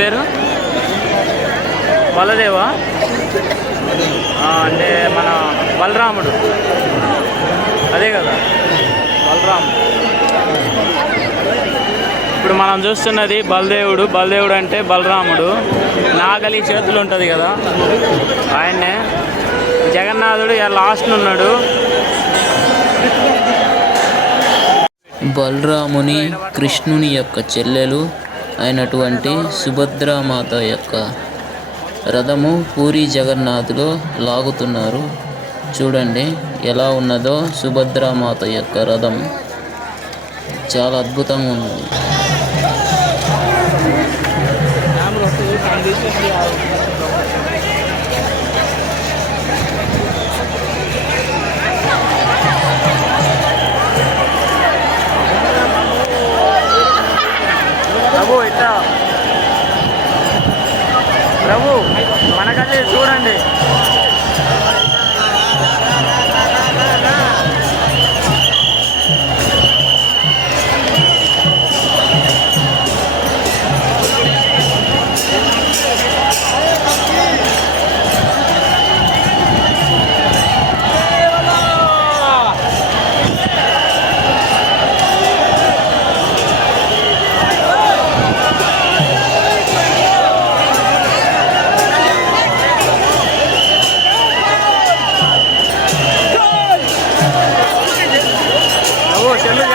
పేరు? బలదేవా? అంటే మన బలరాముడు. అదే కదా? బలరాముడు. ఇప్పుడు మనం చూస్తున్నది బలదేవుడు. బలదేవుడు అంటే బలరాముడు. నాగలి చేతులు ఉంటుంది కదా? ఆయన్నే. జగన్నాథుడు లాస్ట్ ఉన్నాడు. బలరాముని కృష్ణుని యొక్క చెల్లెలు అయినటువంటి సుభద్రామాత యొక్క రథము పూరి జగన్నాథులు లాగుతున్నారు. చూడండి ఎలా ఉన్నదో సుభద్రామాత యొక్క రథం. చాలా అద్భుతంగా ఉన్నది. 前面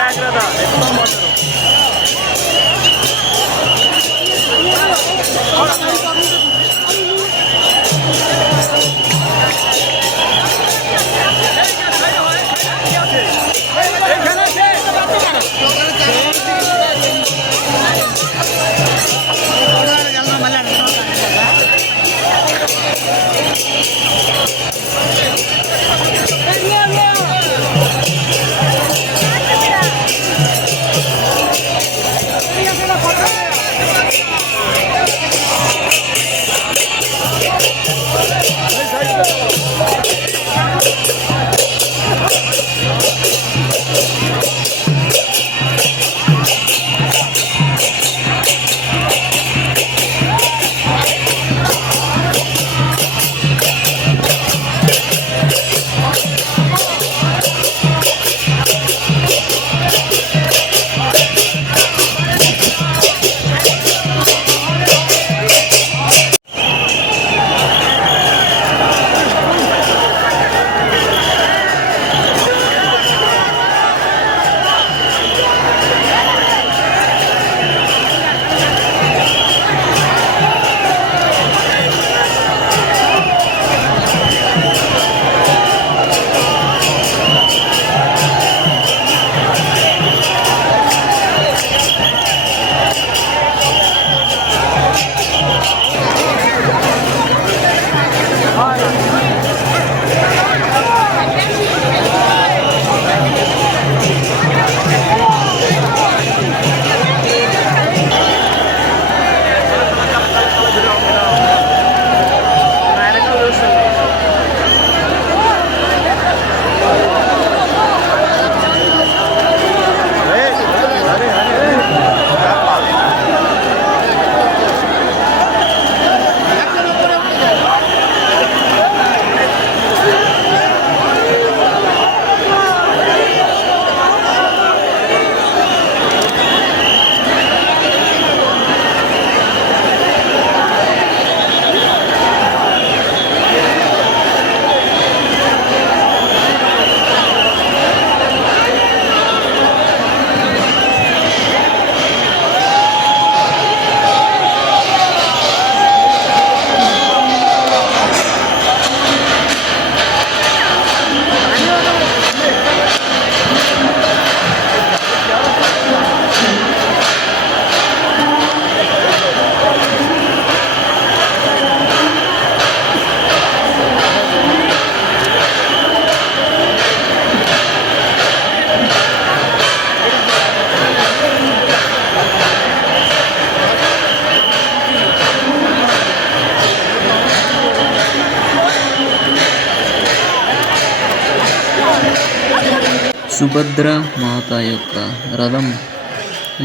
సుభద్ర మాత యొక్క రథం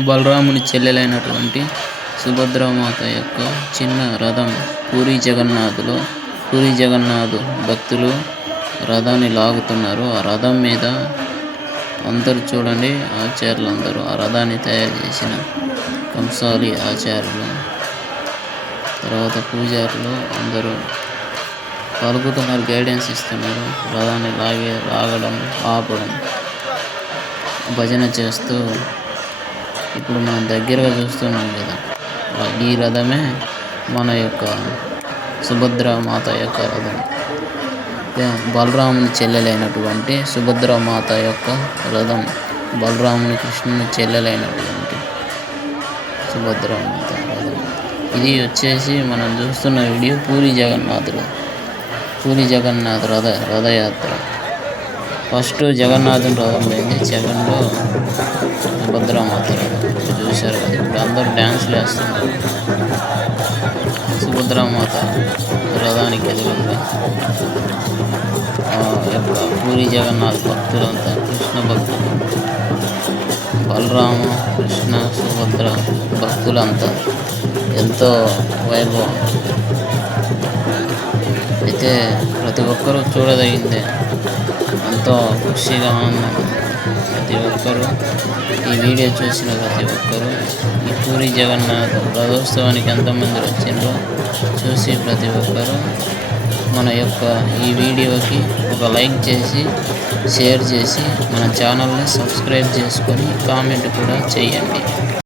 బలరాముని చెల్లెలైనటువంటి సుభద్రామాత యొక్క చిన్న రథం పూరి జగన్నాథులో పూరి జగన్నాథ్ భక్తులు రథాన్ని లాగుతున్నారు. ఆ రథం మీద అందరూ చూడండి ఆచార్యులు అందరూ ఆ రథాన్ని తయారు చేసిన కంసాలి ఆచార్యులు తర్వాత పూజారులు అందరూ పలుకుతున్నారు గైడెన్స్ ఇస్తున్నారు. రథాన్ని లాగే లాగడం ఆపడం. భజన చేస్తూ ఇప్పుడు మనం దగ్గరగా చూస్తున్నాం కదా ఈ రథమే మన యొక్క సుభద్ర మాత యొక్క రథం. బలరాముని చెల్లెలైనటువంటి సుభద్ర మాత యొక్క రథం బలరాముని కృష్ణుని చెల్లెలైనటువంటి సుభద్ర మాత రథం. ఇది వచ్చేసి మనం చూస్తున్న వీడియో పూరి జగన్నాథుడు పూరి జగన్నాథ్ రథ రథయాత్ర. ఫస్ట్ జగన్నాథుని రథం పోయింది. సెకండ్ సుభద్రామాత రథం చూశారు కదా ఇప్పుడు అందరూ డ్యాన్స్లు వేస్తున్నారు. సుభద్రామాత రథానికి ఎదురుగా ఆ పూరి జగన్నాథ్ భక్తులంతా కృష్ణ భక్తులు. బలరామ కృష్ణ సుభద్ర భక్తులంతా. ఎంతో వైభవం. అయితే ప్రతి ఒక్కరూ చూడదగిందే. ఎంతో ఖుషిగా ఉన్నాను ప్రతి ఒక్కరూ ఈ వీడియో చూసిన ప్రతి ఒక్కరూ ఈ పూరి జగన్నాథ్ రథోత్సవానికి ఎంతమంది వచ్చిండ్రో చూసి ప్రతి ఒక్కరూ మన యొక్క ఈ వీడియోకి ఒక లైక్ చేసి షేర్ చేసి మన ఛానల్ని సబ్స్క్రైబ్ చేసుకొని కామెంట్ కూడా చేయండి.